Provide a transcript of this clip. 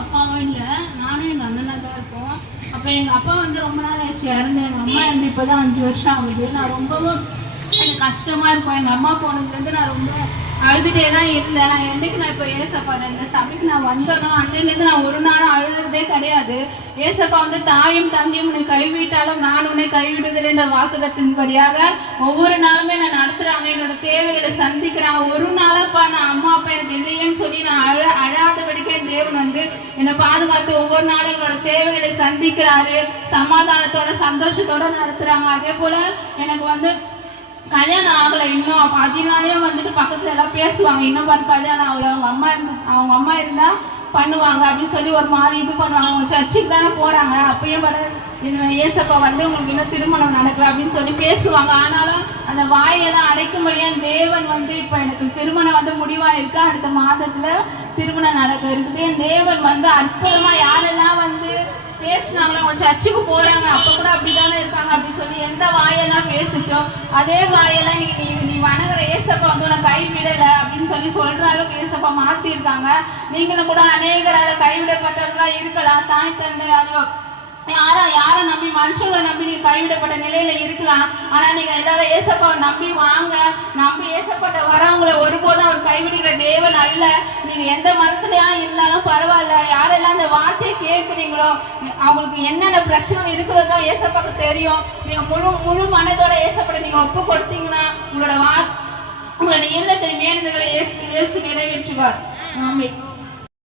அப்பாவும் இல்லை, நானும் எங்கள் அண்ணனாக தான் இருக்கோம். அப்போ எங்கள் அப்பா வந்து ரொம்ப நாள் ஆச்சு இறந்து. எங்கள் அம்மா இருந்து இப்போ தான் 5 வருஷம் ஆகுது. நான் ரொம்பவும் எனக்கு கஷ்டமாக இருக்கும். எங்கள் அம்மா போனதுலேருந்து நான் ரொம்ப அழுதுகிட்டே தான் இருந்தேன். நான் இப்போ ஏசப்பா இந்த சபைக்கு நான் வந்தேனோ அன்னையிலேருந்து நான் ஒரு நாளும் அழுதுறதே கிடையாது. ஏசப்பா வந்து தாயும் தந்தையும் உன்னை கைவிட்டாலும் நான் உன்னை கைவிடுதல் என்ற வாக்குதத்தின்படியாக ஒவ்வொரு நாளுமே நான் நடத்துகிறாங்க. என்னோட தேவைகளை சந்திக்கிறாங்க. ஒரு நாளப்பா நான் அம்மா அப்பா எனக்கு இல்லையேன்னு சொல்லி நான் அழாதபடிக்கே தேவன் வந்து என்னை பாதுகாத்து ஒவ்வொரு நாளும் எங்களோட தேவைகளை சந்திக்கிறாரு. சமாதானத்தோட சந்தோஷத்தோட நடத்துகிறாங்க. அதே போல் எனக்கு வந்து கல்யாணம் ஆகலை இன்னும். அப்போ அதனாலேயும் வந்துட்டு பக்கத்தில் எல்லாம் பேசுவாங்க, இன்னும் பாரு கல்யாணம் ஆகலை, அவங்க அம்மா இருந்தால் பண்ணுவாங்க அப்படின்னு சொல்லி ஒரு மாதிரி இது பண்ணுவாங்க. அவங்க சர்ச்சுக்கு தானே போகிறாங்க, அப்பயும் பாரு ஏசப்பா வந்து உங்களுக்கு இன்னும் திருமணம் நடக்கல அப்படின்னு சொல்லி பேசுவாங்க. ஆனாலும் அந்த வாயெல்லாம் அடைக்கும்படியாக தேவன் வந்து இப்போ எனக்கு திருமணம் வந்து முடிவாக இருக்கு. அடுத்த மாதத்தில் திருமணம் நடக்க இருக்குது. என் தேவன் வந்து அற்புதமாக யாரெல்லாம் வந்து பேசினாங்களோ அவங்க சர்ச்சுக்கு போறாங்க, அப்ப கூட அப்படிதானே இருக்காங்க அப்படின்னு சொல்லி எந்த வாயெல்லாம் பேசிட்டோம் அதே வாயெல்லாம் நீ வணங்குற ஏசப்பா வந்து உன்னை கைவிடல அப்படின்னு சொல்லி சொல்ற அளவுக்கு ஏசப்பா மாத்திருக்காங்க. நீங்களும் கூட அநேகரால கைவிடப்பட்டவர்களா இருக்கலாம். தாய் தந்தையாரோ யாரை நம்பி மனுஷங்களை நம்பி நீங்க கைவிடப்பட்ட நிலையில இருக்கலாம். ஆனா நீங்க எல்லாரும் ஏசப்பாவை நம்பி வாங்க. நம்பி ஏசப்பட்ட வரவங்களை ஒருபோதும் அவர் கைவிடுகிற தேவன் அல்ல. நீங்க எந்த மதத்திலயா இருந்தாலும் பரவாயில்ல, யாரெல்லாம் அந்த வார்த்தையை கேட்குறீங்களோ அவங்களுக்கு என்னென்ன பிரச்சனை இருக்கிறதோ ஏசப்பாக்கு தெரியும். நீங்க முழு மனதோட ஏசப்பட நீங்க ஒப்பு கொடுத்தீங்கன்னா உங்களோட இருதயத்தின் வேண்டுதல்களை இயேசு நிறைவேற்றுவார். ஆமென்.